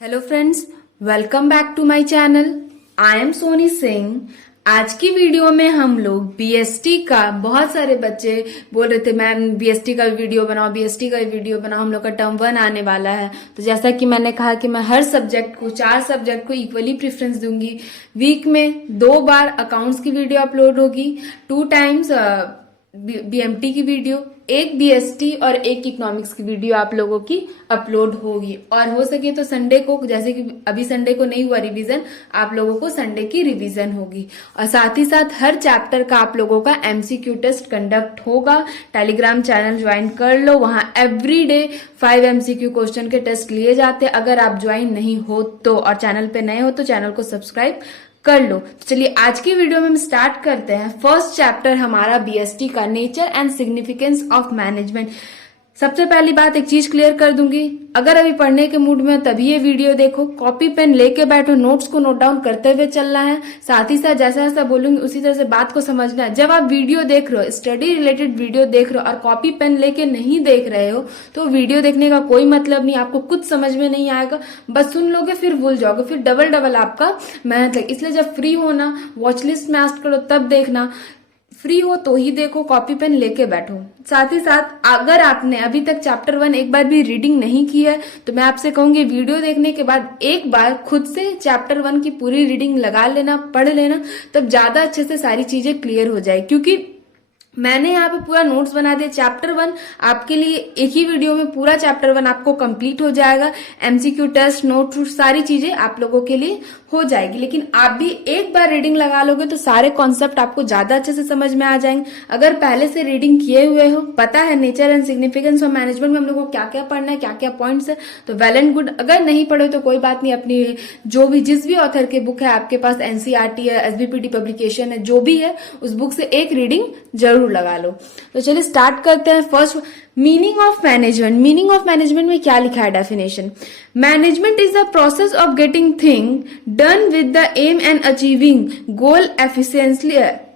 Hello friends, welcome back to my channel. I am Soni Singh. आज की video में हम लोग बीएसटी का, बहुत सारे बच्चे बोल रहे थे मैम बीएसटी का वीडियो बनाओ, बीएसटी का वीडियो बनाओ। हम लोग का टर्म 1 आने वाला है, तो जैसा कि मैंने कहा कि मैं हर सब्जेक्ट को, 4 सब्जेक्ट को इक्वली प्रेफरेंस दूंगी। वीक में 2 बार अकाउंट्स की वीडियो अपलोड होगी, 2 टाइम्स बीएमटी की वीडियो, एक बीएसटी और एक इकोनॉमिक्स की वीडियो आप लोगों की अपलोड होगी। और हो सके तो संडे को, जैसे कि अभी संडे को नहीं हुआ रिवीजन, आप लोगों को संडे की रिवीजन होगी। और साथ ही साथ हर चैप्टर का आप लोगों का एमसीक्यू टेस्ट कंडक्ट होगा। टेलीग्राम चैनल ज्वाइन कर लो, वहां एवरीडे 5 एमसीक्यू क्वेश्चन के टेस्ट लिए जाते हैं। अगर आप ज्वाइन नहीं हो तो, और चैनल पे नए हो तो चैनल को सब्सक्राइब कर लो। तो चलिए आज की वीडियो में हम स्टार्ट करते हैं। फर्स्ट चैप्टर हमारा बीएसटी का, nature and significance of management. सबसे पहली बात एक चीज क्लियर कर दूंगी, अगर अभी पढ़ने के मूड में हो तभी ये वीडियो देखो। कॉपी पेन लेके बैठो, नोट्स को नोट डाउन करते हुए चलना है। साथ ही साथ जैसा जैसा बोलूंगी उसी तरह से बात को समझना है। जब आप वीडियो देख रहे हो, स्टडी रिलेटेड वीडियो देख रहे हो और कॉपी पेन लेके नहीं देख रहे हो, तो वीडियो देखने का कोई मतलब नहीं। आपको कुछ समझ में नहीं आएगा, बस सुन लोगे फिर भूल जाओगे, फिर डबल डबल आपका मेहनत लगे। इसलिए जब फ्री होना, वॉच लिस्ट में आस्ट करो तब देखना, फ्री हो तो ही देखो, कॉपी पेन लेके बैठो। साथ ही साथ अगर आपने अभी तक चैप्टर 1 एक बार भी रीडिंग नहीं की है तो मैं आपसे कहूंगी वीडियो देखने के बाद एक बार खुद से चैप्टर 1 की पूरी रीडिंग लगा लेना, पढ़ लेना, तब ज्यादा अच्छे से सारी चीजें क्लियर हो जाए। क्योंकि मैंने यहाँ पे पूरा नोट्स बना दिया। चैप्टर 1 आपके लिए एक ही वीडियो में पूरा चैप्टर 1 आपको कंप्लीट हो जाएगा। एमसीक्यू टेस्ट, नोट, सारी चीजें आप लोगों के लिए हो जाएगी। लेकिन आप भी एक बार रीडिंग लगा लोगे तो सारे कॉन्सेप्ट आपको ज्यादा अच्छे से समझ में आ जाएंगे। अगर पहले से रीडिंग किए हुए हो, पता है nature and significance of management में हम लोग को क्या क्या पढ़ना है, क्या क्या पॉइंट्स है, तो वेल एंड गुड। अगर नहीं पढ़े तो कोई बात नहीं, अपनी जो भी जिस भी ऑथर की बुक है आपके पास, एनसीईआरटी है, एसबीपीटी पब्लिकेशन है, जो भी है उस बुक से एक रीडिंग जरूर लगा लो। तो चलिए स्टार्ट करते हैं। First, meaning of management. Meaning of management में क्या लिखा है definition? Management is the process of getting thing done with the aim and achieving goal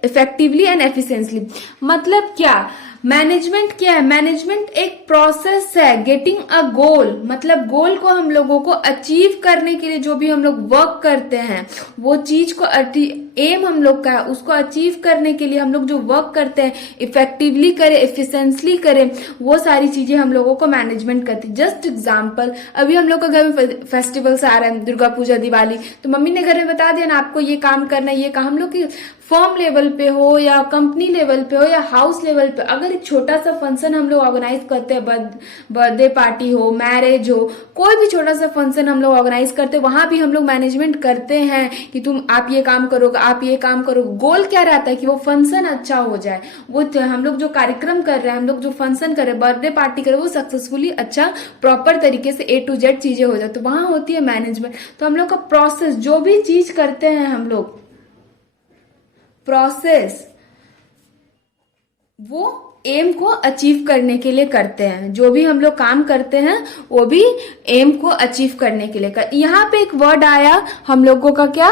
effectively and efficiently. मतलब क्या मैनेजमेंट क्या है? मैनेजमेंट एक प्रोसेस है। गेटिंग अ गोल मतलब गोल को हम लोगों को अचीव करने के लिए जो भी हम लोग वर्क करते हैं, वो चीज को एम हम लोग का है, उसको अचीव करने के लिए हम लोग जो वर्क करते हैं, इफेक्टिवली करें, एफिशिएंटली करें, वो सारी चीजें हम लोगों को मैनेजमेंट करती है। जस्ट एग्जाम्पल, अभी हम लोग का घर में फेस्टिवल्स आ रहे हैं, दुर्गा पूजा, दिवाली, तो मम्मी ने घर में बता दिया ना आपको ये काम करना है, ये काम। हम लोग की फर्म लेवल पे हो या कंपनी लेवल पे हो या हाउस लेवल पे, अगर एक छोटा सा फंक्शन हम लोग ऑर्गेनाइज करते हैं, बर्थडे पार्टी हो, मैरिज हो, कोई भी छोटा सा फंक्शन हम लोग ऑर्गेनाइज करते हैं, वहां भी हम लोग मैनेजमेंट करते हैं कि आप ये काम करोगे, आप ये काम करोगे। गोल क्या रहता है कि वो फंक्शन अच्छा हो जाए, वो हम लोग जो कार्यक्रम कर रहे हैं, हम लोग जो फंक्शन कर रहे हैं, बर्थडे पार्टी कर रहे हैं, वो सक्सेसफुली अच्छा प्रॉपर तरीके से A to Z चीजें हो जाए, तो वहां होती है मैनेजमेंट। तो हम लोग का प्रोसेस, जो भी चीज करते हैं हम लोग, प्रोसेस वो एम को अचीव करने के लिए करते हैं। जो भी हम लोग काम करते हैं वो भी एम को अचीव करने के लिए यहाँ पे एक वर्ड आया हम लोगों का, क्या?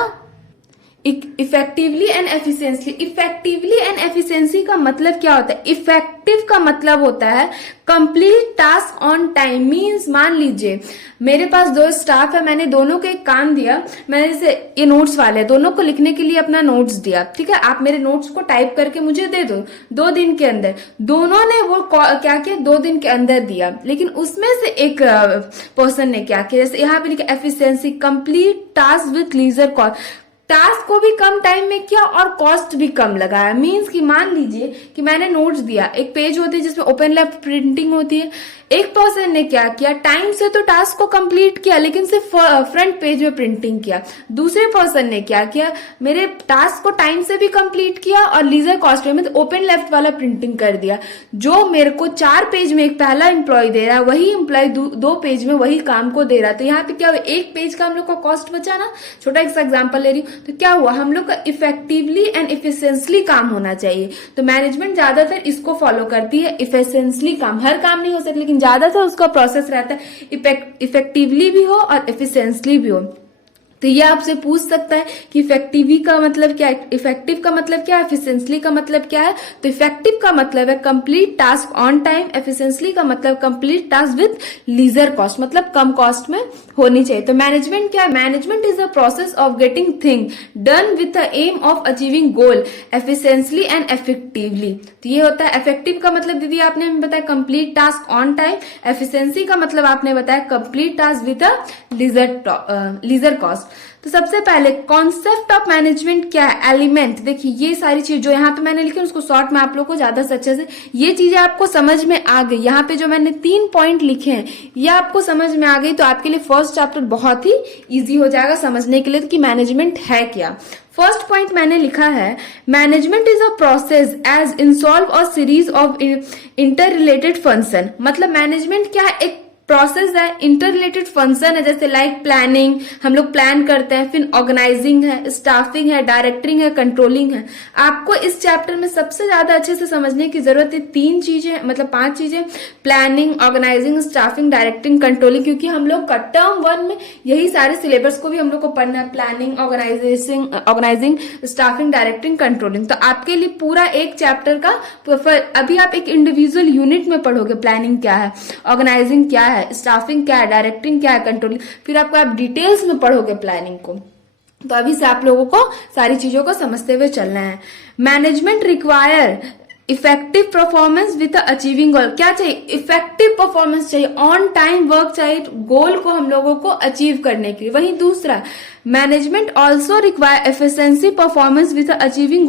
Effectively and efficiently. Effectively and efficiency का मतलब क्या होता है? इफेक्टिव का मतलब होता है complete task on time. Means मान लीजिए मेरे पास 2 स्टाफ है, मैंने दोनों को एक काम दिया, मैंने जैसे ये नोट्स वाले दोनों को लिखने के लिए अपना नोट्स दिया, ठीक है, आप मेरे नोट्स को टाइप करके मुझे दे दो 2 दिन के अंदर। दोनों ने वो क्या किया, 2 दिन के अंदर दिया। लेकिन उसमें से एक पर्सन ने क्या किया, जैसे यहाँ पे लिखा efficiency, complete task with lesser cost. Task को भी कम टाइम में किया और कॉस्ट भी कम लगाया। मीन्स कि मान लीजिए कि मैंने नोट्स दिया, एक पेज होती है जिसमें ओपन लेफ्ट प्रिंटिंग होती है, एक पर्सन ने क्या किया, टाइम से तो टास्क को कंप्लीट किया लेकिन सिर्फ फ्रंट पेज में प्रिंटिंग किया। दूसरे पर्सन ने क्या किया, मेरे टास्क को टाइम से भी कंप्लीट किया और लीजर कॉस्ट में मतलब ओपन लेफ्ट वाला प्रिंटिंग कर दिया। जो मेरे को 4 पेज में एक पहला एम्प्लॉय दे रहा है, वही एम्प्लॉय 2 पेज में वही काम को दे रहा है। तो यहाँ पे क्या हुआ, एक पेज का हम लोग का कॉस्ट बचा ना। छोटा एक एग्जाम्पल ले रही हूँ, तो क्या हुआ, हम लोग का इफेक्टिवली एंड इफिशिएंटली काम होना चाहिए। तो मैनेजमेंट ज्यादातर इसको फॉलो करती है, इफिशिएंटली काम। हर काम नहीं हो सकता लेकिन ज्यादातर उसका प्रोसेस रहता है इफेक्टिवली भी हो और एफिशिएंटली भी हो। तो ये आपसे पूछ सकता है कि इफेक्टिव का मतलब क्या है, इफेक्टिव का मतलब क्या है, एफिशिएंटली का मतलब क्या है। तो इफेक्टिव का मतलब है complete task on time, efficiently का मतलब complete task with lesser cost, मतलब कम कॉस्ट में होनी चाहिए। तो मैनेजमेंट क्या है, management is a process of getting thing done with the aim of achieving goal efficiently and effectively. तो ये होता है इफेक्टिव का मतलब दीदी आपने हमें बताया complete task on time, efficiency का मतलब आपने बताया complete task with a lesser cost. तो सबसे पहले कॉन्सेप्ट ऑफ मैनेजमेंट क्या है, एलिमेंट। देखिए ये सारी चीज जो यहाँ पे मैंने लिखी उसको शॉर्ट में आप लोग को ज्यादा से अच्छे से ये चीजें आपको समझ में आ गई। यहाँ पे जो मैंने 3 पॉइंट लिखे हैं ये आपको समझ में आ गई तो आपके लिए फर्स्ट चैप्टर बहुत ही इजी हो जाएगा समझने के लिए कि मैनेजमेंट है क्या। फर्स्ट पॉइंट मैंने लिखा है management is a process as इंसॉल्व a series of interrelated function. मतलब मैनेजमेंट क्या है, एक प्रोसेस है, इंटर रिलेटेड फंक्शन है, जैसे लाइक प्लानिंग हम लोग प्लान करते हैं, फिर ऑर्गेनाइजिंग है, स्टाफिंग है, डायरेक्टिंग है, कंट्रोलिंग है। आपको इस चैप्टर में सबसे ज्यादा अच्छे से समझने की जरूरत है 3 चीजें, मतलब 5 चीजें, planning, organising, staffing, directing, controlling, क्योंकि हम लोग का टर्म 1 में यही सारे सिलेबस को भी हम लोग को पढ़ना है, planning, organising, staffing, directing, controlling. तो आपके लिए पूरा एक चैप्टर का अभी आप एक इंडिविजुअल यूनिट में पढ़ोगे, प्लानिंग क्या है, ऑर्गेनाइजिंग क्या है, स्टाफिंग क्या है, डायरेक्टिंग क्या है, कंट्रोलिंग, फिर आपको आप डिटेल्स में पढ़ोगे प्लानिंग को। तो अभी से आप लोगों को सारी चीजों को समझते हुए चलना है। Management require effective performance with achieving goal. क्या चाहिए, इफेक्टिव परफॉर्मेंस चाहिए, ऑन टाइम वर्क चाहिए गोल को हम लोगों को अचीव करने के लिए। वहीं दूसरा management also require efficiency performance with achieving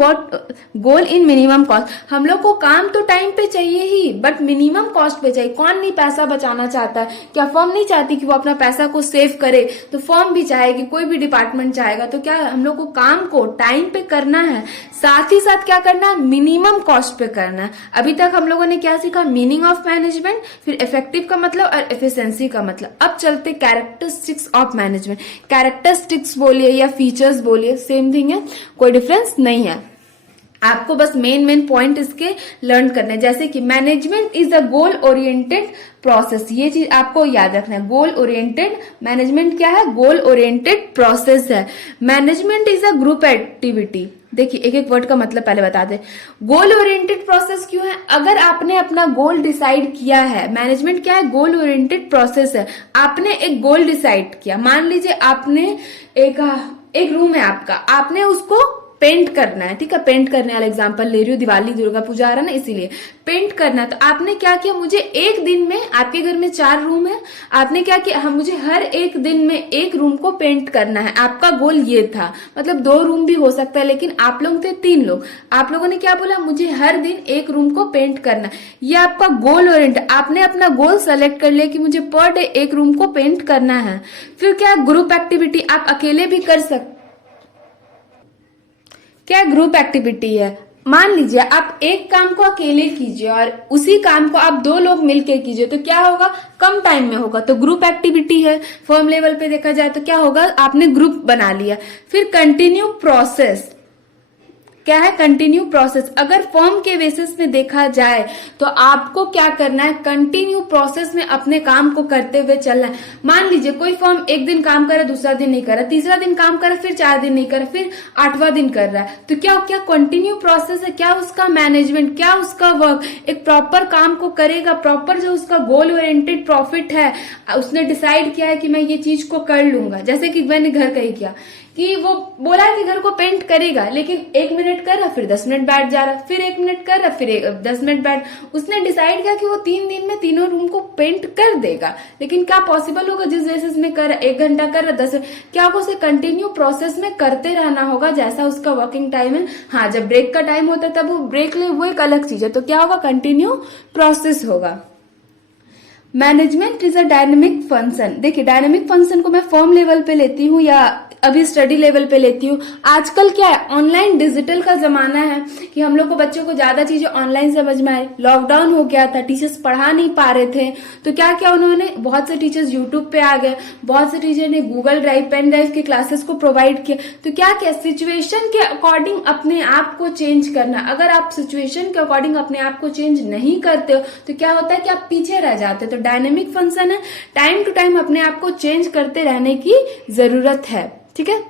goal in minimum cost. हम लोग को काम तो टाइम पे चाहिए ही बट मिनिमम कॉस्ट पे चाहिए। कौन नहीं पैसा बचाना चाहता है, क्या फर्म नहीं चाहती कि वो अपना पैसा को सेव करे, तो फर्म भी चाहेगी, कोई भी डिपार्टमेंट चाहेगा। तो क्या हम लोग को काम को टाइम पे करना है, साथ ही साथ क्या करना है, मिनिमम कॉस्ट पे करना है। अभी तक हम लोगों ने क्या सीखा, मीनिंग ऑफ मैनेजमेंट, फिर इफेक्टिव का मतलब और एफिशिएंसी का मतलब। अब चलते कैरेक्टरिस्टिक्स ऑफ मैनेजमेंट। कैरेक्टरिस्टिक्स बोलिए या फीचर्स बोलिए, सेम थिंग है, कोई डिफरेंस नहीं है। आपको बस मेन पॉइंट इसके लर्न करने, जैसे कि management is a goal oriented process. ये चीज आपको याद रखना है, गोल ओरिएंटेड मैनेजमेंट क्या है, गोल ओरिएंटेड प्रोसेस है। Management is a group activity. देखिए एक एक वर्ड का मतलब पहले बता दे। गोल ओरिएंटेड प्रोसेस क्यों है, अगर आपने अपना गोल डिसाइड किया है, मैनेजमेंट क्या है, गोल ओरिएंटेड प्रोसेस है। आपने एक गोल डिसाइड किया, मान लीजिए आपने एक रूम है आपका, आपने उसको पेंट करना है, ठीक है, पेंट करने वाला एग्जांपल ले रही हूँ, दिवाली दुर्गा पूजा आ रहा है ना, इसीलिए पेंट करना। तो आपने क्या किया, मुझे एक दिन में, आपके घर में 4 रूम है, आपने क्या किया, हम मुझे हर एक दिन में एक रूम को पेंट करना है। आपका गोल ये था, मतलब 2 रूम भी हो सकता है, लेकिन आप लोग थे 3 लोग, आप लोगों ने क्या बोला, मुझे हर दिन एक रूम को पेंट करना। ये आपका गोल ओरिएंटेड, आपने अपना गोल सेलेक्ट कर लिया कि मुझे पर डे एक रूम को पेंट करना है। फिर क्या, ग्रुप एक्टिविटी, आप अकेले भी कर सकते। क्या ग्रुप एक्टिविटी है, मान लीजिए आप एक काम को अकेले कीजिए और उसी काम को आप 2 लोग मिलकर कीजिए, तो क्या होगा, कम टाइम में होगा, तो ग्रुप एक्टिविटी है। फर्म लेवल पे देखा जाए तो क्या होगा, आपने ग्रुप बना लिया। फिर कंटिन्यू प्रोसेस, क्या है, कंटिन्यू प्रोसेस। अगर फर्म के बेसिस में देखा जाए तो आपको क्या करना है, कंटिन्यू प्रोसेस में अपने काम को करते हुए चलना है। मान लीजिए कोई फर्म एक दिन काम करे, दूसरा दिन नहीं कर रहा, तीसरा दिन काम करे, फिर 4 दिन नहीं कर रहा, फिर 8वां दिन कर रहा है, तो क्या क्या कंटिन्यू प्रोसेस है, क्या उसका मैनेजमेंट, क्या उसका वर्क एक प्रॉपर काम को करेगा, प्रॉपर जो उसका गोल ओरिएंटेड प्रॉफिट है, उसने डिसाइड किया है कि मैं ये चीज को कर लूंगा। जैसे कि मैंने घर का ही किया कि वो बोला कि घर को पेंट करेगा, लेकिन 1 मिनट कर रहा, फिर 10 मिनट बैठ जा रहा, फिर 1 मिनट कर रहा, फिर 10 मिनट बैठ। उसने डिसाइड किया कि वो 3 दिन में तीनों रूम को पेंट कर देगा, लेकिन क्या पॉसिबल होगा, जिस बेसिस में कर 1 घंटा कर रहा, 10, क्या आपको उसे कंटिन्यू प्रोसेस में करते रहना होगा जैसा उसका वर्किंग टाइम है। हाँ, जब ब्रेक का टाइम होता है तब वो ब्रेक ले, वो एक अलग चीज है, तो क्या होगा, कंटिन्यू प्रोसेस होगा। Management is a dynamic function. देखिए डायनेमिक फंक्शन को मैं फर्म लेवल पे लेती हूँ या अभी स्टडी लेवल पे लेती हूँ। आजकल क्या है, ऑनलाइन डिजिटल का जमाना है कि हम लोग को बच्चों को ज्यादा चीजें ऑनलाइन समझ में आए। लॉकडाउन हो गया था, टीचर्स पढ़ा नहीं पा रहे थे, तो क्या किया उन्होंने, बहुत से टीचर्स यूट्यूब पे आ गए, बहुत से टीचर ने गूगल ड्राइव, पेन ड्राइव की क्लासेस को प्रोवाइड किया। तो क्या किया, सिचुएशन के अकॉर्डिंग अपने आप को चेंज करना। अगर आप सिचुएशन के अकॉर्डिंग अपने आप को चेंज नहीं करते हो तो क्या होता है कि आप पीछे रह जाते हो। तो डायनेमिक फंक्शन है, टाइम टू टाइम अपने आप को चेंज करते रहने की जरूरत है। ठीक है।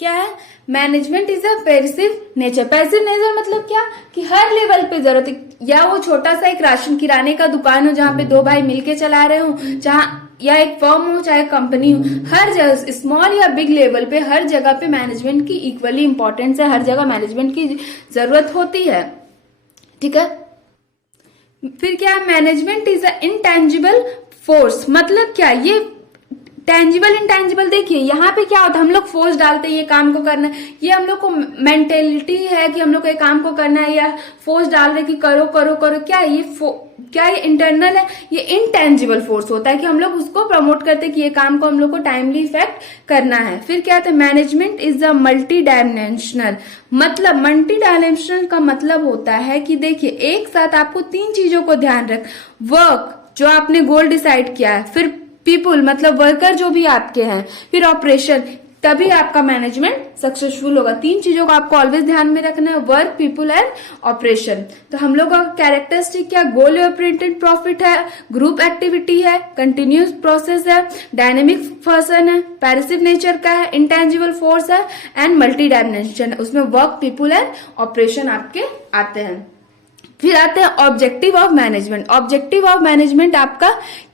क्या है, management is a passive nature. Passive nature मतलब क्या, कि हर लेवल पे जरूरत है, या वो छोटा सा एक राशन किराने का दुकान हो जहाँ पे दो भाई मिलके चला रहे हो, जहाँ या एक फर्म हो चाहे कंपनी हो, हर जगह स्मॉल या बिग लेवल पे हर जगह पे मैनेजमेंट की इक्वली इंपॉर्टेंस है, हर जगह मैनेजमेंट की जरूरत होती है। ठीक है। फिर क्या है, management is a intangible force. मतलब क्या, ये टेंजिबल इंटेंजिबल, देखिए यहाँ पे क्या होता है, हम लोग फोर्स डालते हैं ये काम को करना है, ये हम लोग को मेंटेलिटी है कि हम लोग को ये काम को करना है, या फोर्स डाल रहे कि करो करो करो, क्या है ये क्या ये इंटरनल है, ये इनटेंजिबल फोर्स होता है कि हम लोग उसको प्रमोट करते हैं कि ये काम को हम लोग को टाइमली इफेक्ट करना है। फिर क्या होता है, management is a multi dimensional. मतलब मल्टी डायमेंशनल का मतलब होता है कि देखिए एक साथ आपको 3 चीजों को ध्यान रख, वर्क जो आपने गोल डिसाइड किया है, फिर पीपुल मतलब वर्कर जो भी आपके हैं, फिर ऑपरेशन, तभी आपका मैनेजमेंट सक्सेसफुल होगा। 3 चीजों को आपको ऑलवेज ध्यान में रखना है, वर्क, पीपुल एंड ऑपरेशन। तो हम लोग का कैरेक्टरिस्टिक क्या, गोल ओरिएंटेड प्रॉफिट है, ग्रुप एक्टिविटी है, कंटिन्यूस प्रोसेस है, डायनेमिक पर्सन है, पैसिव नेचर का है, इंटेंजिबल फोर्स है एंड मल्टी डायमेंशन, उसमें वर्क, पीपुल एंड ऑपरेशन आपके आते हैं। फिर आते हैं objective of management. Objective of management आपका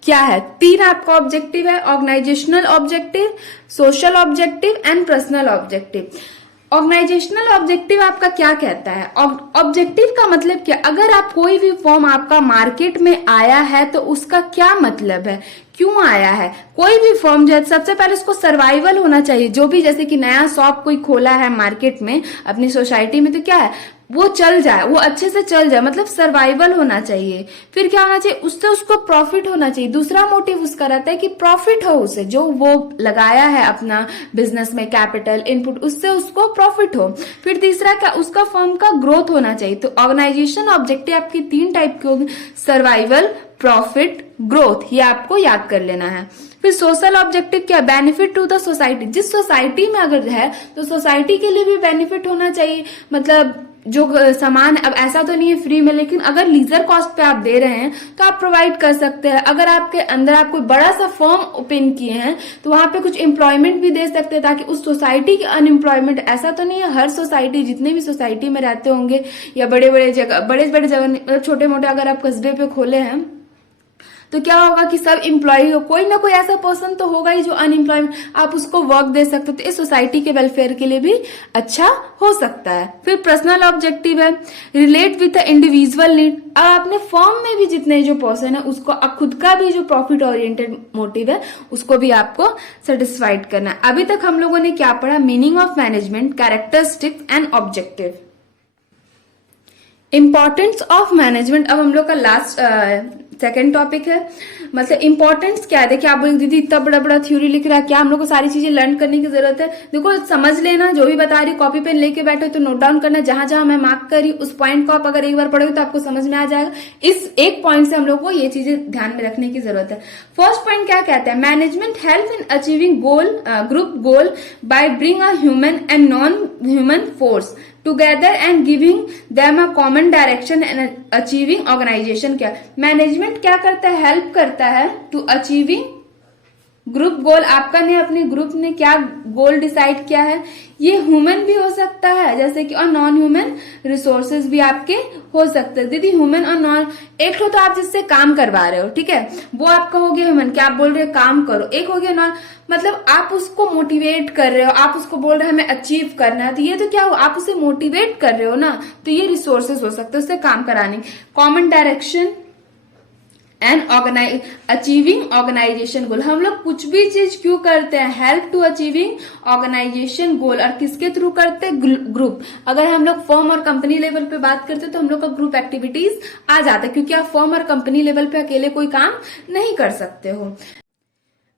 क्या है, 3 आपका ऑब्जेक्टिव है, organisational objective, social objective and personal objective. Organisational objective आपका क्या कहता है, ऑब्जेक्टिव का मतलब क्या, अगर आप कोई भी फॉर्म आपका मार्केट में आया है तो उसका क्या मतलब है, क्यों आया है। कोई भी फॉर्म जो है सबसे पहले उसको सर्वाइवल होना चाहिए, जो भी जैसे कि नया शॉप कोई खोला है मार्केट में अपनी सोसाइटी में, तो क्या है वो चल जाए, वो अच्छे से चल जाए, मतलब सर्वाइवल होना चाहिए। फिर क्या होना चाहिए, उससे उसको प्रॉफिट होना चाहिए। दूसरा मोटिव उसका रहता है कि प्रॉफिट हो उसे, जो वो लगाया है अपना बिजनेस में कैपिटल इनपुट, उससे उसको प्रॉफिट हो। फिर तीसरा क्या, उसका फर्म का ग्रोथ होना चाहिए। तो ऑर्गेनाइजेशन ऑब्जेक्टिव आपकी 3 टाइप की होगी, सर्वाइवल, प्रॉफिट, ग्रोथ, ये आपको याद कर लेना है। फिर सोशल ऑब्जेक्टिव क्या, बेनिफिट टू द सोसाइटी। जिस सोसाइटी में अगर है तो सोसाइटी के लिए भी बेनिफिट होना चाहिए, मतलब जो सामान, अब ऐसा तो नहीं है फ्री में, लेकिन अगर लीजर कॉस्ट पे आप दे रहे हैं तो आप प्रोवाइड कर सकते हैं। अगर आपके अंदर आप कोई बड़ा सा फर्म ओपन किए हैं तो वहां पे कुछ एम्प्लॉयमेंट भी दे सकते हैं, ताकि उस सोसाइटी की अनएम्प्लॉयमेंट, ऐसा तो नहीं है हर सोसाइटी, जितने भी सोसाइटी में रहते होंगे या बड़े बड़े जगह, छोटे मोटे अगर आप कस्बे पे खोले हैं तो क्या होगा कि सब एम्प्लॉय हो, कोई ना कोई ऐसा पर्सन तो होगा ही जो अनएम्प्लॉयमेंट, आप उसको वर्क दे सकते हो, तो इस सोसाइटी के वेलफेयर के लिए भी अच्छा हो सकता है। फिर पर्सनल ऑब्जेक्टिव है, relate with the individual need. अब अपने फर्म में भी जितने जो पर्सन है उसको खुद का भी जो प्रॉफिट ओरिएंटेड मोटिव है उसको भी आपको सेटिस्फाइड करना है। अभी तक हम लोगों ने क्या पढ़ा, meaning of management, characteristics and objective. Importance of management अब हम लोग का लास्ट सेकेंड टॉपिक है। मतलब इंपॉर्टेंस क्या है, देखिए आप बोलेंगे दीदी इतना बड़ा बड़ा थ्योरी लिख रहा है, क्या हम लोग को सारी चीजें लर्न करने की जरूरत है। देखो समझ लेना, जो भी बता रही कॉपी पेन लेके बैठे तो नोट डाउन करना, जहां जहां मैं मार्क करी उस पॉइंट को आप अगर एक बार पढ़ोगे तो आपको समझ में आ जाएगा। इस एक पॉइंट से हम लोग को ये चीजें ध्यान में रखने की जरूरत है। फर्स्ट पॉइंट क्या कहता है, management help in achieving goal, group goal by bring a human and non human force together and giving them a common direction and achieving organization। क्या मैनेजमेंट क्या करता है, हेल्प करता है टू अचीविंग ग्रुप गोल। आपका ने अपने ग्रुप ने क्या गोल डिसाइड किया है, ये ह्यूमन भी हो सकता है जैसे कि, और नॉन ह्यूमन रिसोर्सेज भी आपके हो सकते हैं। दीदी ह्यूमन और नॉन, एक तो आप जिससे काम करवा रहे हो, ठीक है, वो आपका हो गया ह्यूमन, क्या आप बोल रहे हो काम करो। एक हो गया नॉन, मतलब आप उसको मोटिवेट कर रहे हो, आप उसको बोल रहे हो हमें अचीव करना है, तो ये तो क्या हो, आप उसे मोटिवेट कर रहे हो ना, तो ये रिसोर्सेज हो सकते हैं उससे काम कराने। Common direction and achieving organisation goal. हम लोग कुछ भी चीज क्यों करते हैं, help to achieving organisation goal, और किसके थ्रू करते हैं, ग्रुप। अगर हम लोग फर्म और कंपनी लेवल पे बात करते हैं तो हम लोग का ग्रुप एक्टिविटीज आ जाता है, क्योंकि आप फर्म और कंपनी लेवल पे अकेले कोई काम नहीं कर सकते हो।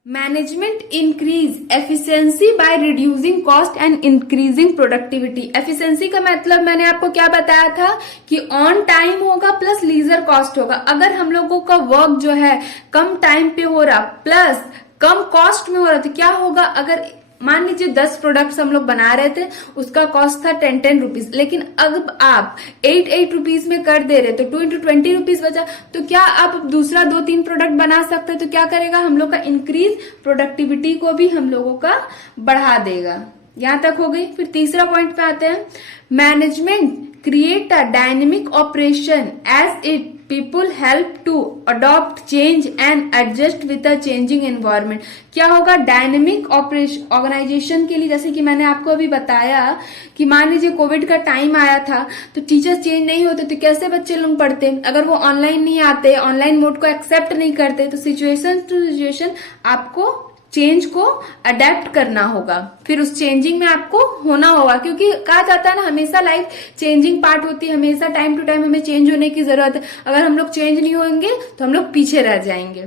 Management increase efficiency by reducing cost and increasing productivity. Efficiency का मतलब मैंने आपको क्या बताया था कि ऑन टाइम होगा प्लस लीजर कॉस्ट होगा। अगर हम लोगों का वर्क जो है कम टाइम पे हो रहा प्लस कम कॉस्ट में हो रहा तो क्या होगा, अगर मान लीजिए 10 प्रोडक्ट्स हम लोग बना रहे थे, उसका कॉस्ट था 10 रुपीज, लेकिन अब आप 8 रुपीज में कर दे रहे तो 2 इंटू 20 रुपीज बचा। तो क्या आप दूसरा 2-3 प्रोडक्ट बना सकते हैं, तो क्या करेगा हम लोग का इंक्रीज प्रोडक्टिविटी को भी हम लोगों का बढ़ा देगा। यहां तक हो गई। फिर तीसरा पॉइंट पे आते हैं, management create a dynamic operation as it people help to adopt change and adjust with a changing environment. क्या होगा, डायनेमिक ऑपरेशन ऑर्गेनाइजेशन के लिए, जैसे कि मैंने आपको अभी बताया कि मान लीजिए कोविड का टाइम आया था तो टीचर्स चेंज नहीं होते तो कैसे बच्चे लोग पढ़ते, अगर वो ऑनलाइन नहीं आते, ऑनलाइन मोड को एक्सेप्ट नहीं करते, तो सिचुएशन टू सिचुएशन आपको चेंज को अडेप्ट करना होगा। फिर उस चेंजिंग में आपको होना होगा, क्योंकि कहा जाता है ना हमेशा लाइफ चेंजिंग पार्ट होती है, हमेशा टाइम टू टाइम हमें चेंज होने की जरूरत है। अगर हम लोग चेंज नहीं होंगे तो हम लोग पीछे रह जाएंगे।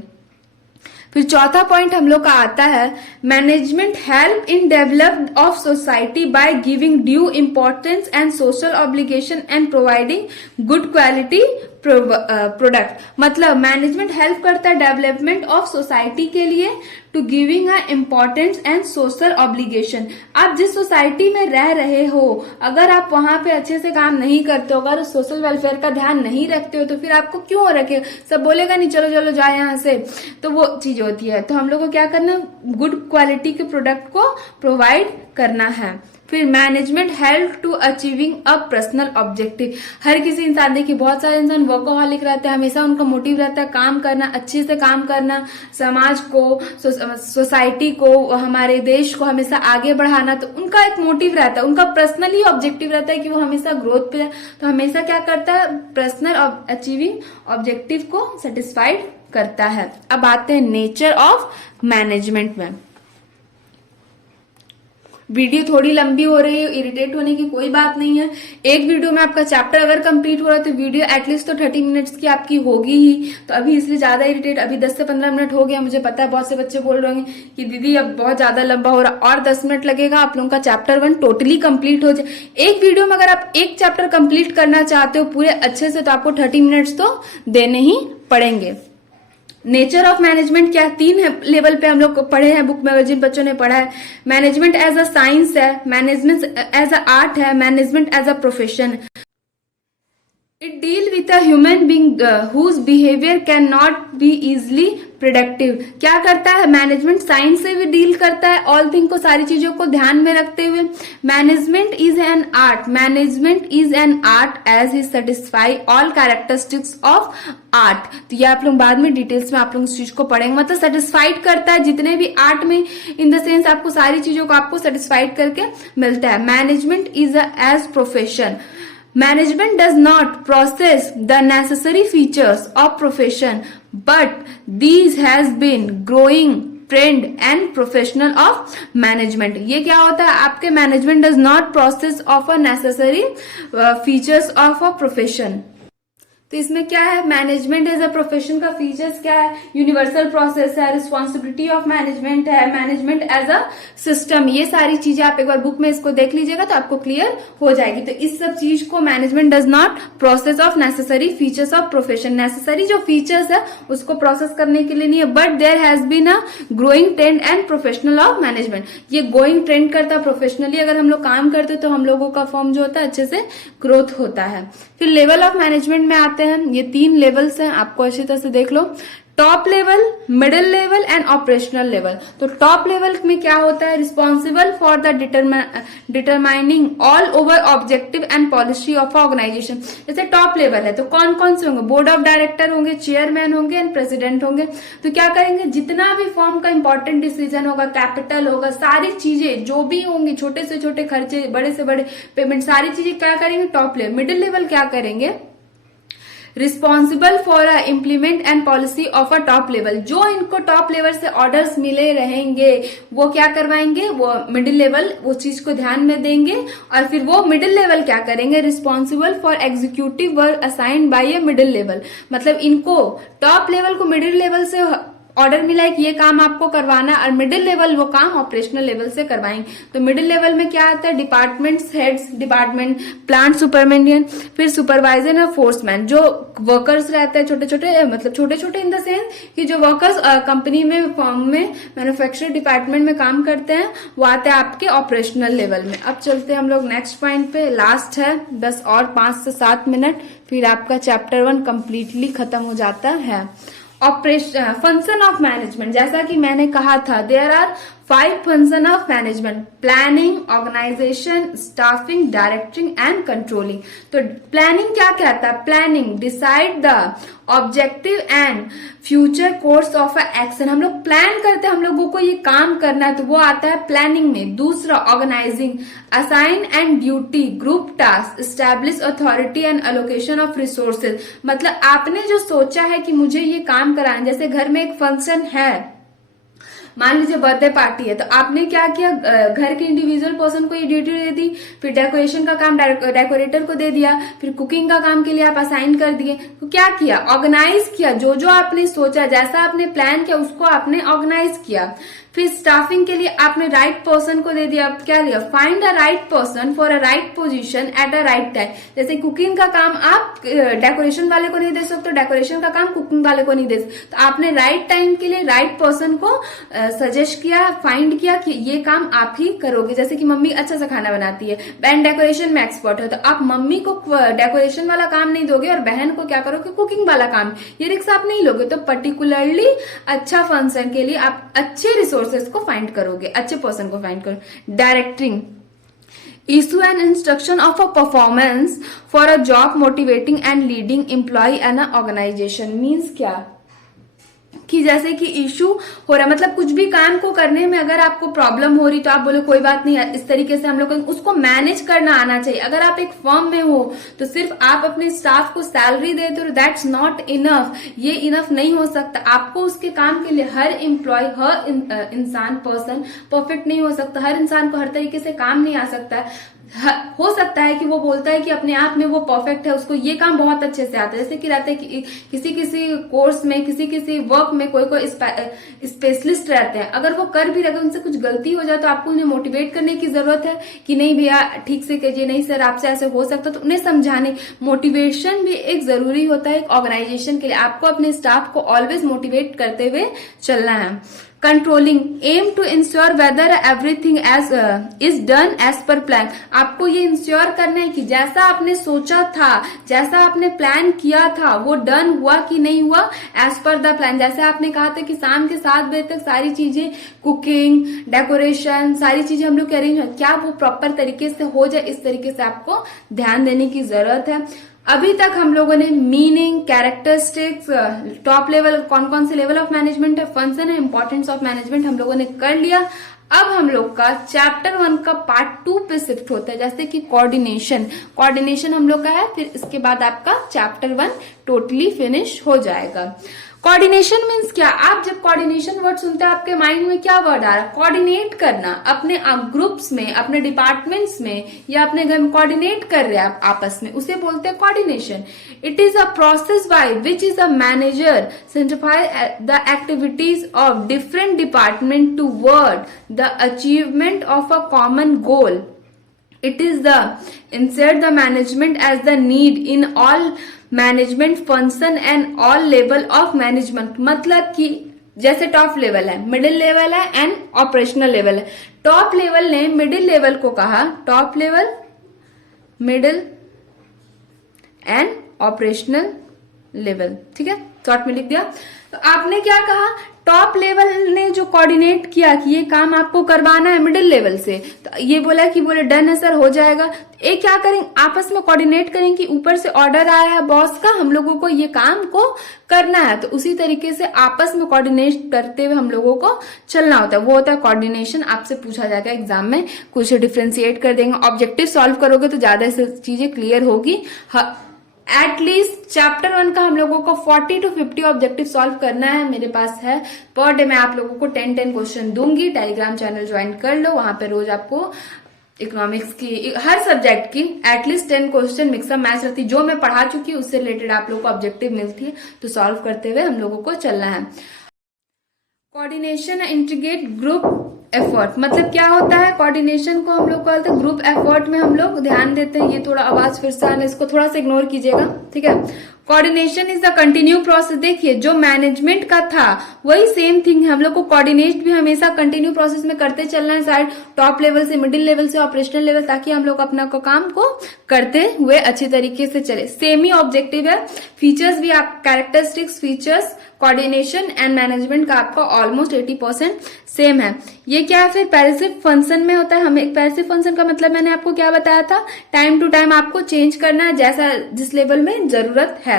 फिर चौथा पॉइंट हम लोग का आता है, management help in development of society by giving due importance and social obligation and providing good quality product. मतलब मैनेजमेंट हेल्प करता है डेवलपमेंट ऑफ सोसाइटी के लिए to giving a importance and social obligation. आप जिस सोसाइटी में रह रहे हो, अगर आप वहां पे अच्छे से काम नहीं करते हो, अगर सोशल वेलफेयर का ध्यान नहीं रखते हो, तो फिर आपको क्यों रखे, सब बोलेगा नहीं चलो चलो जाए यहाँ से, तो वो चीज होती है। तो हम लोग को क्या करना, गुड क्वालिटी के प्रोडक्ट को प्रोवाइड करना है। फिर management help to achieving a personal objective. हर किसी इंसान, देखिए बहुत सारे इंसान वर्कोहॉलिक रहते हैं, हमेशा उनका मोटिव रहता है काम करना, अच्छे से काम करना, समाज को, सोसाइटी को, हमारे देश को हमेशा आगे बढ़ाना। तो उनका एक मोटिव रहता है, उनका पर्सनली ऑब्जेक्टिव रहता है कि वो हमेशा ग्रोथ पे, तो हमेशा क्या करता है, पर्सनल अचीविंग ऑब्जेक्टिव को सेटिस्फाइड करता है। अब आते हैं नेचर ऑफ मैनेजमेंट में। वीडियो थोड़ी लंबी हो रही है, इरिटेट होने की कोई बात नहीं है। एक वीडियो में आपका चैप्टर अगर कंप्लीट हो रहा है तो वीडियो एटलीस्ट तो 30 मिनट्स की आपकी होगी ही। तो अभी इसलिए ज्यादा इरिटेट, अभी 10 से 15 मिनट हो गया, मुझे पता है बहुत से बच्चे बोल रहे होंगे कि दीदी अब बहुत ज्यादा लंबा हो रहा, और 10 मिनट लगेगा आप लोगों का चैप्टर 1 टोटली कंप्लीट हो जाए। एक वीडियो में अगर आप एक चैप्टर कंप्लीट करना चाहते हो पूरे अच्छे से, तो आपको 30 मिनट्स तो देने ही पड़ेंगे। नेचर ऑफ मैनेजमेंट क्या है, 3 लेवल पे हम लोग पढ़े हैं बुक में, जिन बच्चों ने पढ़ा है। मैनेजमेंट एज अ साइंस है, मैनेजमेंट एज अ आर्ट है, management as a profession. It deal with a human being whose behaviour can not be easily productive. क्या करता है मैनेजमेंट, साइंस से भी डील करता है, ऑल थिंग को, सारी चीजों को ध्यान में रखते हुए। Management is an art, management is an art as he satisfy all characteristics of art. तो ये आप लोग बाद में डिटेल्स में आप लोग इस चीज को पढ़ेंगे। मतलब सेटिस्फाइड करता है जितने भी आर्ट में, इन द सेंस आपको सारी चीजों को आपको सेटिस्फाइड करके मिलता है। Management is as profession, management does not process the necessary features of profession, but these has been growing trend and professional of management। ये क्या होता है, आपके management does not process of a necessary features of a profession। तो इसमें क्या है, management as a profession का फीचर्स क्या है, यूनिवर्सल प्रोसेस है, रिस्पॉन्सिबिलिटी ऑफ मैनेजमेंट है, मैनेजमेंट एज अ सिस्टम। ये सारी चीजें आप एक बार बुक में इसको देख लीजिएगा तो आपको क्लियर हो जाएगी। तो इस सब चीज को management does not process of necessary features of profession, necessary जो फीचर्स है उसको प्रोसेस करने के लिए नहीं है, but there has been a growing trend and professional of management. ये गोइंग ट्रेंड करता है, प्रोफेशनली अगर हम लोग काम करते तो हम लोगों का फॉर्म जो होता है अच्छे से ग्रोथ होता है। फिर लेवल ऑफ मैनेजमेंट में आते हैं, ये 3 लेवल्स हैं, आपको अच्छी तरह से देख लो। Top level, middle level and operational level. तो टॉप लेवल में क्या होता है, responsible for the determining all over objective and policy of organisation. जैसे टॉप लेवल है तो कौन कौन से होंगे, बोर्ड ऑफ डायरेक्टर होंगे, चेयरमैन होंगे एंड प्रेसिडेंट होंगे। तो क्या करेंगे, जितना भी फॉर्म का इंपॉर्टेंट डिसीजन होगा, कैपिटल होगा, सारी चीजें जो भी होंगी, छोटे से छोटे खर्चे, बड़े से बड़े पेमेंट, सारी चीजें क्या करेंगे टॉप लेवल। मिडिल लेवल क्या करेंगे, responsible for implement and policy of a top level. जो इनको टॉप लेवल से ऑर्डर्स मिले रहेंगे वो क्या करवाएंगे, वो मिडिल लेवल वो चीज को ध्यान में देंगे। और फिर वो मिडिल लेवल क्या करेंगे, responsible for executive work assigned by a middle level. मतलब इनको टॉप लेवल को मिडिल लेवल से ऑर्डर मिला है कि ये काम आपको करवाना है, और मिडिल लेवल वो काम ऑपरेशनल लेवल से करवाएंगे। तो मिडिल लेवल में क्या आता है, डिपार्टमेंट्स हेड्स, डिपार्टमेंट प्लांट सुपरमेंडियन, फिर सुपरवाइजर और फोर्समैन, जो वर्कर्स रहते हैं छोटे छोटे, मतलब छोटे छोटे इन द सेंस कि जो वर्कर्स कंपनी में, फर्म में, मैन्युफैक्चरिंग डिपार्टमेंट में काम करते हैं, वो आते हैं आपके ऑपरेशनल लेवल में। अब चलते हैं हम लोग नेक्स्ट पॉइंट पे, लास्ट है 10 और 5 से 7 मिनट, फिर आपका चैप्टर 1 कंप्लीटली खत्म हो जाता है। ऑपरेशन फंक्शन ऑफ मैनेजमेंट, जैसा कि मैंने कहा था, there are 5 function of management: planning, organisation, staffing, directing and controlling. तो प्लानिंग क्या कहता है, planning decide the objective and future course of action. हम लोग प्लान करते हैं, हम लोगों को ये काम करना है, तो वो आता है प्लानिंग में। दूसरा organising, assign and duty, group task, establish authority and allocation of resources. मतलब आपने जो सोचा है कि मुझे ये काम कराना, जैसे घर में एक फंक्शन है, मान लीजिए बर्थडे पार्टी है, तो आपने क्या किया, घर के इंडिविजुअल पर्सन को ये ड्यूटी दे दी, फिर डेकोरेशन का काम डेकोरेटर को दे दिया, फिर कुकिंग का काम के लिए आप असाइन कर दिए। तो क्या किया, ऑर्गेनाइज किया, जो जो आपने सोचा, जैसा आपने प्लान किया उसको आपने ऑर्गेनाइज किया। फिर स्टाफिंग के लिए आपने राइट पर्सन को दे दिया, क्या दिया, find a right person for a right position at a right time. जैसे कुकिंग का काम आप डेकोरेशन वाले को नहीं दे सकते, डेकोरेशन का काम कुकिंग वाले को नहीं दे सकते, तो आपने राइट टाइम के लिए राइट पर्सन को सजेस्ट किया, फाइंड किया कि ये काम आप ही करोगे। जैसे कि मम्मी अच्छा सा खाना बनाती है, बहन डेकोरेशन में एक्सपर्ट है, तो आप मम्मी को डेकोरेशन वाला काम नहीं दोगे और बहन को क्या करोगे, कुकिंग वाला काम, ये रिस्क आप नहीं लोगे। तो पर्टिकुलरली अच्छा फंक्शन के लिए आप अच्छे रिसोर्सेज को फाइंड करोगे, अच्छे पर्सन को फाइंड करो। Directing, issue an instruction of a performance for a job, motivating and leading employee and an organization। means क्या कि जैसे कि इशू हो रहा है, मतलब कुछ भी काम को करने में अगर आपको प्रॉब्लम हो रही तो आप बोले कोई बात नहीं, इस तरीके से हम लोग उसको मैनेज करना आना चाहिए। अगर आप एक फर्म में हो तो सिर्फ आप अपने स्टाफ को सैलरी देते हो, दैट्स नॉट इनफ, ये इनफ नहीं हो सकता। आपको उसके काम के लिए हर एम्प्लॉय, हर इंसान, पर्सन परफेक्ट नहीं हो सकता, हर इंसान को हर तरीके से काम नहीं आ सकता। हो सकता है कि वो बोलता है कि अपने आप में वो परफेक्ट है, उसको ये काम बहुत अच्छे से आता है, जैसे कि रहते हैं कि किसी किसी कोर्स में, किसी किसी वर्क में कोई कोई स्पेशलिस्ट रहते हैं, अगर वो कर भी रहे, उनसे कुछ गलती हो जाए तो आपको उन्हें मोटिवेट करने की जरूरत है कि नहीं भैया ठीक से कीजिए, नहीं सर आपसे ऐसे हो सकता, तो उन्हें समझाने, मोटिवेशन भी एक जरूरी होता है एक ऑर्गेनाइजेशन के लिए। आपको अपने स्टाफ को ऑलवेज मोटिवेट करते हुए चलना है। Controlling, aim to ensure whether everything is done as per plan. आपको ये इंश्योर करना है कि जैसा आपने सोचा था, जैसा आपने प्लान किया था, वो डन हुआ कि नहीं हुआ एज पर द प्लान। जैसे आपने कहा था कि शाम के 7 बजे तक सारी चीजें, कुकिंग, डेकोरेशन, सारी चीजें हम लोग अरेंज, क्या वो प्रॉपर तरीके से हो जाए, इस तरीके से आपको ध्यान देने की जरूरत है। अभी तक हम लोगों ने मीनिंग, कैरेक्टरिस्टिक्स, टॉप लेवल, कौन कौन से लेवल ऑफ मैनेजमेंट है, फंक्शन है, इंपॉर्टेंस ऑफ मैनेजमेंट हम लोगों ने कर लिया। अब हम लोग का चैप्टर 1 का पार्ट 2 पे शिफ्ट होता है, जैसे कि कोऑर्डिनेशन। कोऑर्डिनेशन हम लोग का है, फिर इसके बाद आपका चैप्टर 1 टोटली फिनिश हो जाएगा। कोऑर्डिनेशन मीन्स क्या, आप जब कोऑर्डिनेशन वर्ड सुनते हैं आपके माइंड में क्या वर्ड आ रहा है, कोऑर्डिनेट करना, अपने ग्रुप्स में, अपने डिपार्टमेंट्स में या अपने घर में कोऑर्डिनेट कर रहे हैं आप आपस में, उसे बोलते हैं coordination. It is a process by which is a manager simplify the activities of different department toward the achievement of a common goal. It is the insert the management as the need in all management function and all level of management। मतलब कि जैसे top level है, middle level है and operational level है। Top level ने middle level को कहा top level, middle and operational level, ठीक है, शॉर्ट में लिख दिया। तो आपने क्या कहा, टॉप लेवल ने जो कोऑर्डिनेट किया कि ये काम आपको करवाना है मिडिल लेवल से, तो ये बोला कि बोले डन है सर, हो जाएगा। ये क्या करेंगे, आपस में कोऑर्डिनेट करेंगे कि ऊपर से ऑर्डर आया है बॉस का, हम लोगों को ये काम को करना है, तो उसी तरीके से आपस में कोऑर्डिनेट करते हुए हम लोगों को चलना होता है, वो होता है कोऑर्डिनेशन। आपसे पूछा जाएगा एग्जाम में, कुछ डिफ्रेंशिएट कर देंगे, ऑब्जेक्टिव सॉल्व करोगे तो ज्यादा चीजें क्लियर होगी। एटलीस्ट चैप्टर 1 का हम लोगों को 40 to 50 ऑब्जेक्टिव सॉल्व करना है, मेरे पास है। पर डे मैं आप लोगों को 10 क्वेश्चन दूंगी। टेलीग्राम चैनल ज्वाइन कर लो, वहां पे रोज आपको इकोनॉमिक्स की हर सब्जेक्ट की एटलीस्ट 10 क्वेश्चन मिक्सअप मैच रहती है, जो मैं पढ़ा चुकी हूँ उससे रिलेटेड आप लोगों को ऑब्जेक्टिव मिलती है, तो सॉल्व करते हुए हम लोगों को चलना है। कोऑर्डिनेशन इंटीग्रेट ग्रुप एफर्ट, मतलब क्या होता है? कोऑर्डिनेशन को हम लोग कहते हैं ग्रुप एफर्ट में हम लोग ध्यान देते हैं। ये थोड़ा आवाज फिर से आना, इसको थोड़ा सा इग्नोर कीजिएगा, ठीक है। Coordination is the continue process. देखिए जो मैनेजमेंट का था वही सेम थिंग है, हम लोग को कोऑर्डिनेट भी हमेशा कंटिन्यू प्रोसेस में करते चलना है, शायद टॉप लेवल से मिडिल लेवल से ऑपरेशनल लेवल, ताकि हम लोग अपना काम को करते हुए अच्छी तरीके से चले। सेम ही ऑब्जेक्टिव है। फीचर्स भी आप characteristics, features, coordination and management का आपका ऑलमोस्ट 80% सेम है। ये क्या है फिर? पैसिव फंक्शन में होता है। हमें पैसिव फंक्शन का मतलब मैंने आपको क्या बताया था? टाइम टू टाइम आपको चेंज करना है जैसा जिस लेवल में जरूरत है।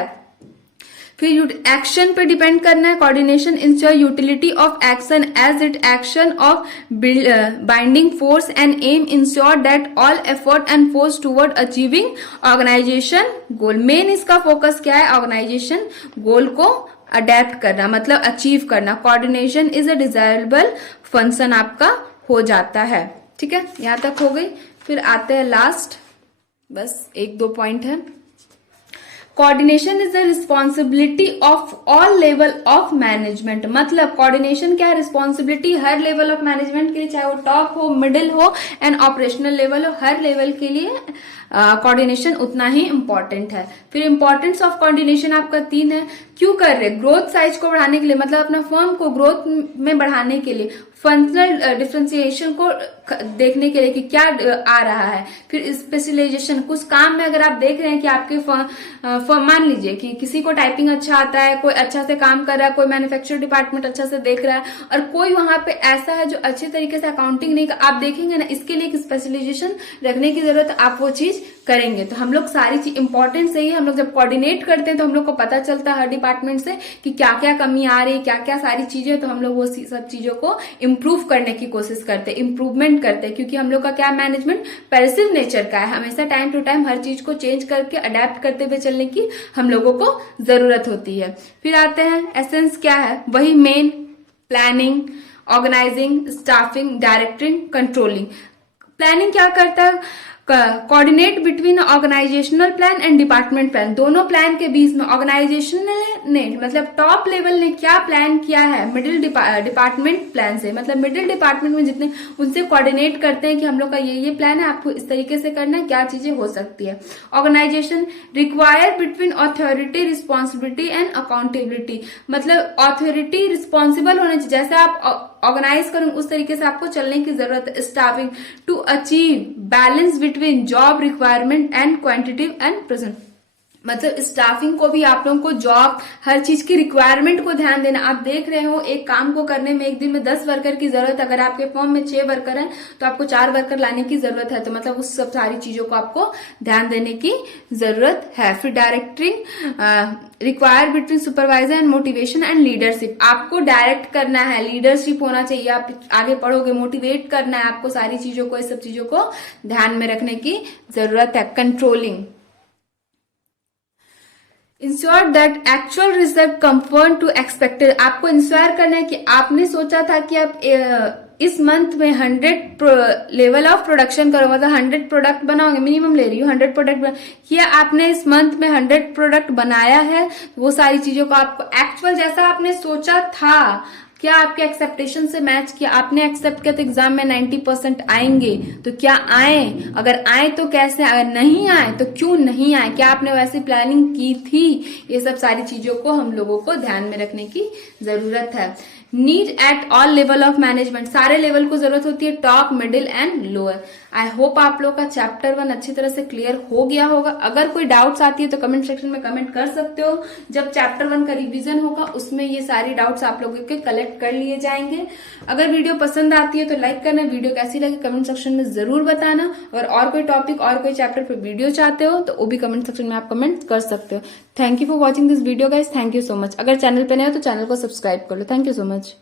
फिर एक्शन पे डिपेंड करना है। Coordination ensure utility of action as it action of binding force and aim ensure that all effort and force toward achieving organisation goal. Main इसका फोकस क्या है? ऑर्गेनाइजेशन गोल को अडेप्ट करना, मतलब अचीव करना। Coordination is a desirable function आपका हो जाता है, ठीक है। यहां तक हो गई। फिर आते हैं लास्ट, बस 1-2 पॉइंट है। Coordination is the responsibility of all level of management, मतलब कोऑर्डिनेशन क्या है? Responsibility her level of management के लिए, चाहे वो टॉप हो, मिडिल हो एंड ऑपरेशनल लेवल हो, हर लेवल के लिए कोऑर्डिनेशन उतना ही इंपॉर्टेंट है। फिर इंपॉर्टेंस ऑफ कोऑर्डिनेशन आपका 3 है। क्यों कर रहे? ग्रोथ साइज को बढ़ाने के लिए, मतलब अपना फर्म को ग्रोथ में बढ़ाने के लिए, फंक्शनल डिफरेंशिएशन को देखने के लिए कि क्या आ रहा है। फिर स्पेशलाइजेशन, कुछ काम में अगर आप देख रहे हैं कि आपके फर्म मान लीजिए कि किसी को टाइपिंग अच्छा आता है, कोई अच्छा से काम कर रहा है, कोई मैन्युफैक्चरिंग डिपार्टमेंट अच्छा से देख रहा है, और कोई वहां पे ऐसा है जो अच्छे तरीके से अकाउंटिंग नहीं, आप देखेंगे ना, इसके लिए एक स्पेशलाइजेशन रखने की जरूरत है, आप वो चीज करेंगे। तो हम लोग सारी चीज इंपॉर्टेंट से ही हम लोग जब कोऑर्डिनेट करते हैं तो हम लोग को पता चलता है हर डिपार्टमेंट से कि क्या क्या कमी आ रही है, क्या क्या सारी चीजें, तो हम लोग वो सब चीजों को इम्प्रूव करने की कोशिश करते हैं, इम्प्रूवमेंट करते हैं। क्योंकि हम लोग का क्या मैनेजमेंट पैसिव नेचर का है, हमेशा टाइम टू टाइम हर चीज को चेंज करके अडेप्ट करते हुए चलने की हम लोगों को जरूरत होती है। फिर आते हैं एसेंस क्या है? वही main, planning, organising, staffing, directing, controlling. Planning क्या करता है? Coordinate between organisational plan and department plan. दोनों प्लान के बीच में ऑर्गेनाइजेशनल ने मतलब टॉप लेवल ने क्या प्लान किया है मिडिल डिपार्टमेंट प्लान से, मतलब मिडिल डिपार्टमेंट में जितने उनसे कोऑर्डिनेट करते हैं कि हम लोग का ये प्लान है, आपको इस तरीके से करना है, क्या चीजें हो सकती है। Organisation require between authority, responsibility and accountability, मतलब अथॉरिटी रिस्पॉन्सिबल होने चाहिए, जैसे आप ऑर्गेनाइज करूं उस तरीके से आपको चलने की जरूरत है। Staffing to achieve balance between job requirement and quantity and present, मतलब स्टाफिंग को भी आप लोगों को जॉब हर चीज की रिक्वायरमेंट को ध्यान देना। आप देख रहे हो एक काम को करने में एक दिन में 10 वर्कर की जरूरत है, अगर आपके फर्म में 6 वर्कर हैं तो आपको 4 वर्कर लाने की जरूरत है, तो मतलब उस सब सारी चीजों को आपको ध्यान देने की जरूरत है। फिर directing require between supervisor and motivation and leadership, आपको डायरेक्ट करना है, लीडरशिप होना चाहिए, आप आगे पढ़ोगे, मोटिवेट करना है आपको, सारी चीजों को, इस सब चीजों को ध्यान में रखने की जरूरत है। Controlling ensure that actual result confirm to expected, आपको इंश्योर करना है कि आपने सोचा था कि आप इस मंथ में 100 लेवल ऑफ प्रोडक्शन करो, मतलब 100 प्रोडक्ट बनाओगे, मिनिमम ले रही हूँ 100 प्रोडक्ट किया आपने इस मंथ में 100 प्रोडक्ट बनाया है, वो सारी चीजों को आपको एक्चुअल जैसा आपने सोचा था क्या आपके एक्सेप्टेशन से मैच किया, आपने एक्सेप्ट किया तो एग्जाम में 90% आएंगे, तो क्या आए, अगर आए तो कैसे, अगर नहीं आए तो क्यों नहीं आए, क्या आपने वैसी प्लानिंग की थी, ये सब सारी चीजों को हम लोगों को ध्यान में रखने की जरूरत है। Need at all level of management, सारे लेवल को जरूरत होती है, top, middle and lower. I hope आप लोग का चैप्टर 1 अच्छी तरह से क्लियर हो गया होगा। अगर कोई डाउट्स आती है तो कमेंट सेक्शन में कमेंट कर सकते हो, जब चैप्टर 1 का रिवीजन होगा उसमें ये सारी डाउट्स आप लोगों के कलेक्ट कर लिए जाएंगे। अगर वीडियो पसंद आती है तो लाइक करना, वीडियो कैसी लगी कमेंट सेक्शन में जरूर बताना, अगर और कोई टॉपिक और कोई चैप्टर पर वीडियो चाहते हो तो वो भी कमेंट सेक्शन में आप कमेंट कर सकते हो। Thank you for watching this video guys, thank you so much. अगर चैनल पे नए हो तो चैनल को सब्सक्राइब कर लो। Thank you so much.